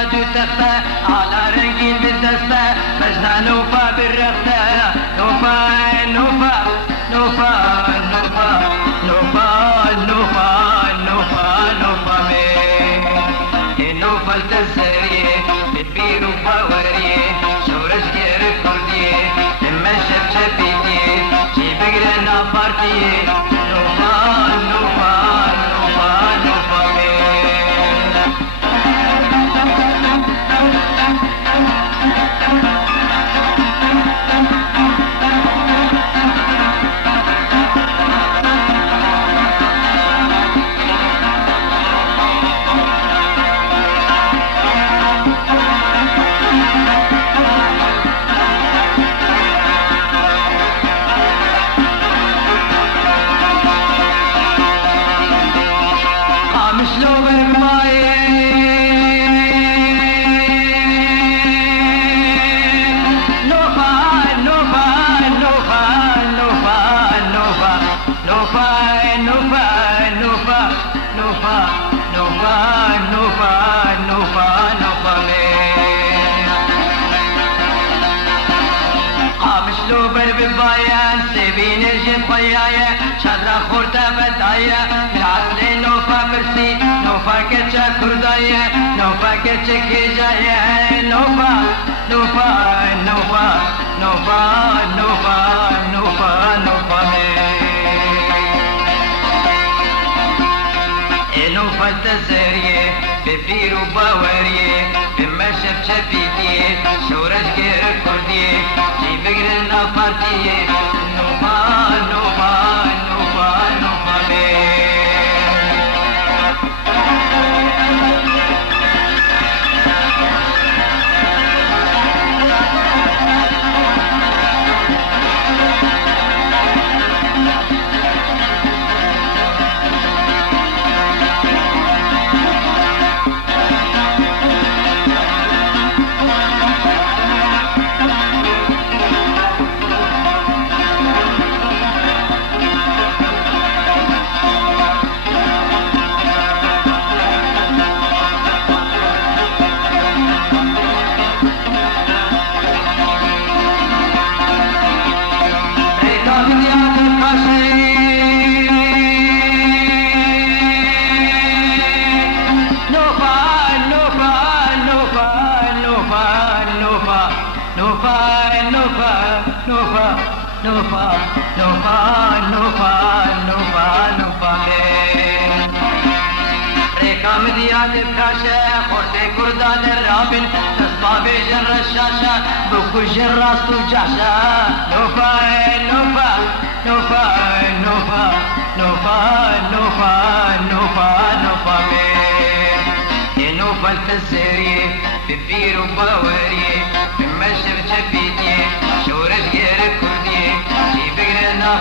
تاج و تخته على رنگین بالدسته مجنه نوفا بالرخته نوفا نوفا نوفا نوفا نوفا نوفا نوفا نوفا من نوفا التزريه بتبير وباوريه شورش غير كرديه لما شف شفيتيه جيب قرنا بارتيه نوفا نوفا نوفا نوفا شادرا خورتا بدايا من عسل نوفا مرسي نوفا كتشا كردايا نوفا كتشا كيجايا نوفا نوفا نوفا نوفا نوفا نوفا نوفا نوفا التزريه ببير وباوريه بما شف شفيتيه شورش غير كرديه جيب قرنا بارتيه نوفا نوفا نوفا نوفا نوفا نوفا نوفا نوفا نوفا ريكام ديات بكاشة خورتي كردان الرابن تصبابي جر الشاشة بكوش الراس وجاشة نوفا نوفا نوفا نوفا نوفا نوفا نوفا نوفا نوفا التزريه ببير وباوريه بمشر جبيتيه شورش غير كرديه جيب قرنا